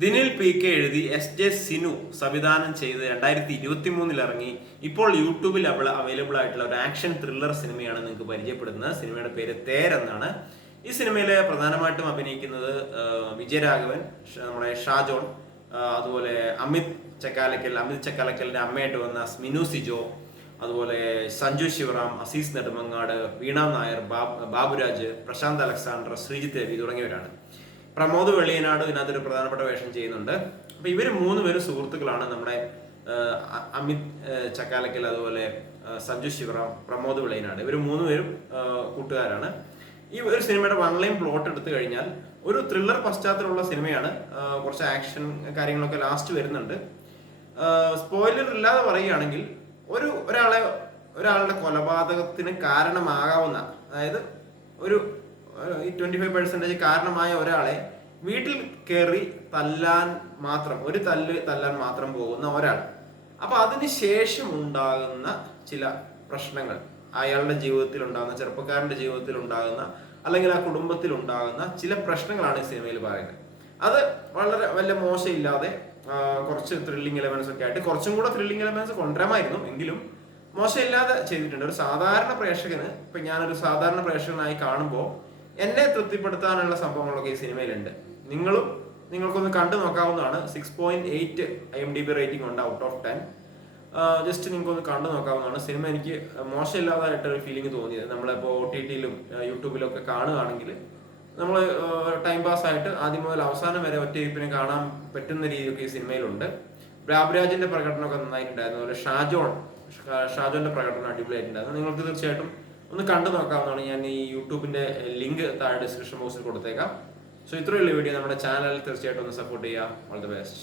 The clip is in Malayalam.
ദിനിൽ പി.കെ. എഴുതി എസ്.ജെ. സിനു സംവിധാനം ചെയ്ത് 2023 ഇറങ്ങി ഇപ്പോൾ യൂട്യൂബിൽ അവൈലബിൾ ആയിട്ടുള്ള ഒരു ആക്ഷൻ ത്രില്ലർ സിനിമയാണ് നിങ്ങൾക്ക് പരിചയപ്പെടുന്നത്. സിനിമയുടെ പേര് തേരെന്നാണ്. ഈ സിനിമയിൽ പ്രധാനമായിട്ടും അഭിനയിക്കുന്നത് വിജയരാഘവൻ, നമ്മുടെ ഷാജോൺ, അതുപോലെ അമിത് ചക്കാലക്കലിന്റെ അമ്മയായിട്ട് വന്ന സ്മിനു സിജോ, അതുപോലെ സഞ്ജു ശിവറാം, അസീസ് നെടുമങ്ങാട്, വീണ നായർ, ബാബുരാജ്, പ്രശാന്ത് അലക്സാണ്ടർ, ശ്രീജിത്ത് രവി തുടങ്ങിയവരാണ്. പ്രമോദ് വെളിയനാട് ഇതിനകത്തൊരു പ്രധാനപ്പെട്ട വേഷം ചെയ്യുന്നുണ്ട്. അപ്പൊ ഇവര് മൂന്നുപേരും സുഹൃത്തുക്കളാണ്. നമ്മുടെ അമിത് ചക്കാലക്കൽ, അതുപോലെ സഞ്ജു ശിവറാം, പ്രമോദ് വെളിയനാട്, ഇവർ മൂന്നുപേരും കൂട്ടുകാരാണ്. ഈ ഒരു സിനിമയുടെ വൺ ലൈൻ പ്ലോട്ട് എടുത്തു കഴിഞ്ഞാൽ ഒരു ത്രില്ലർ പശ്ചാത്തലമുള്ള സിനിമയാണ്. കുറച്ച് ആക്ഷൻ കാര്യങ്ങളൊക്കെ ലാസ്റ്റ് വരുന്നുണ്ട്. സ്പോയിലർ ഇല്ലാതെ പറയുകയാണെങ്കിൽ ഒരാളുടെ കൊലപാതകത്തിന് കാരണമാകാവുന്ന, അതായത് ഒരു 25% കാരണമായ ഒരാളെ വീട്ടിൽ കയറി തല്ലാൻ മാത്രം പോകുന്ന ഒരാൾ. അപ്പൊ അതിനുശേഷം ഉണ്ടാകുന്ന ചില പ്രശ്നങ്ങൾ, അയാളുടെ ജീവിതത്തിൽ ഉണ്ടാകുന്ന, ചെറുപ്പക്കാരന്റെ ജീവിതത്തിൽ ഉണ്ടാകുന്ന, അല്ലെങ്കിൽ ആ കുടുംബത്തിൽ ഉണ്ടാകുന്ന ചില പ്രശ്നങ്ങളാണ് ഈ സിനിമയിൽ പറയുന്നത്. അത് വലിയ മോശമില്ലാതെ കുറച്ച് ത്രില്ലിംഗ് എലമെന്റ്സ് ഒക്കെ ആയിട്ട്, കുറച്ചും കൂടെ ത്രില്ലിംഗ് എലമെന്റ്സ് കൊണ്ടുവരാമായിരുന്നു, എങ്കിലും മോശമില്ലാതെ ചെയ്തിട്ടുണ്ട്. ഒരു സാധാരണ പ്രേക്ഷകന്, ഇപ്പൊ ഞാനൊരു സാധാരണ പ്രേക്ഷകനായി കാണുമ്പോൾ എന്നെ തൃപ്തിപ്പെടുത്താനുള്ള സംഭവങ്ങളൊക്കെ ഈ സിനിമയിലുണ്ട്. നിങ്ങൾക്കൊന്ന് കണ്ടു നോക്കാവുന്നതാണ്. 6.8 IMDb റേറ്റിംഗ് ഉണ്ട് ഔട്ട് ഓഫ് 10. ജസ്റ്റ് നിങ്ങൾക്കൊന്ന് കണ്ടു നോക്കാവുന്നതാണ്. സിനിമ എനിക്ക് മോശമില്ലാതായിട്ടൊരു ഫീലിംഗ് തോന്നിയത്. നമ്മളിപ്പോൾ OTT-യിലും യൂട്യൂബിലും ഒക്കെ കാണുകയാണെങ്കിൽ നമ്മൾ ടൈം പാസ് ആയിട്ട് ആദ്യം മുതൽ അവസാനം വരെ ഒറ്റയിരിപ്പിനെ കാണാൻ പറ്റുന്ന രീതിയൊക്കെ ഈ സിനിമയിലുണ്ട്. ബാബുരാജിന്റെ പ്രകടനമൊക്കെ നന്നായിട്ടുണ്ടായിരുന്നു. അതുപോലെ ഷാജോന്റെ പ്രകടനം അടിപൊളിയായിട്ടുണ്ടായിരുന്നു. നിങ്ങൾക്ക് തീർച്ചയായിട്ടും ഒന്ന് കണ്ടു നോക്കാവുന്നതാണ്. ഞാൻ ഈ യൂട്യൂബിന്റെ ലിങ്ക് താഴെ ഡിസ്ക്രിപ്ഷൻ ബോക്സിൽ കൊടുത്തേക്കാം. സോ ഇത്രയുള്ള വീഡിയോ. നമ്മുടെ ചാനൽ തീർച്ചയായിട്ടും ഒന്ന് സപ്പോർട്ട് ചെയ്യുക. All the best.